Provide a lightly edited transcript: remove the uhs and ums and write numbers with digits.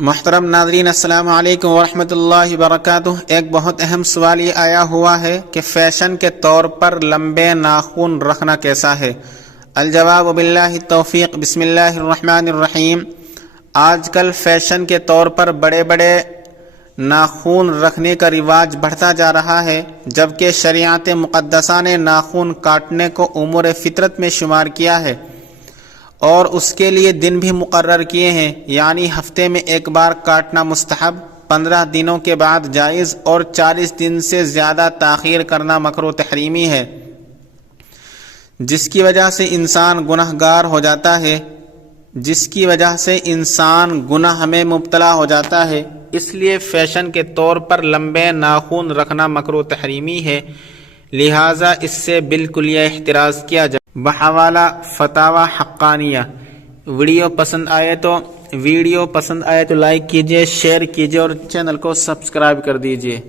محترم ناظرین، السلام علیکم ورحمۃ اللہ وبرکاتہ۔ ایک بہت اہم سوال یہ آیا ہوا ہے کہ فیشن کے طور پر لمبے ناخن رکھنا کیسا ہے؟ الجواب باللہ التوفیق۔ بسم اللہ الرحمن الرحیم۔ آج کل فیشن کے طور پر بڑے بڑے ناخن رکھنے کا رواج بڑھتا جا رہا ہے، جبکہ شریعت مقدسہ نے ناخن کاٹنے کو امور فطرت میں شمار کیا ہے اور اس کے لیے دن بھی مقرر کیے ہیں، یعنی ہفتے میں ایک بار کاٹنا مستحب، 15 دنوں کے بعد جائز اور 40 دن سے زیادہ تاخیر کرنا مکروہ تحریمی ہے، جس کی وجہ سے انسان گنہگار ہو جاتا ہے، گناہ میں مبتلا ہو جاتا ہے۔ اس لیے فیشن کے طور پر لمبے ناخن رکھنا مکروہ تحریمی ہے، لہٰذا اس سے بالکلیہ احتراز کیا جائے۔ بحوالہ فتاوی حقانیہ۔ ویڈیو پسند آئے تو لائک کیجئے، شیئر کیجئے اور چینل کو سبسکرائب کر دیجئے۔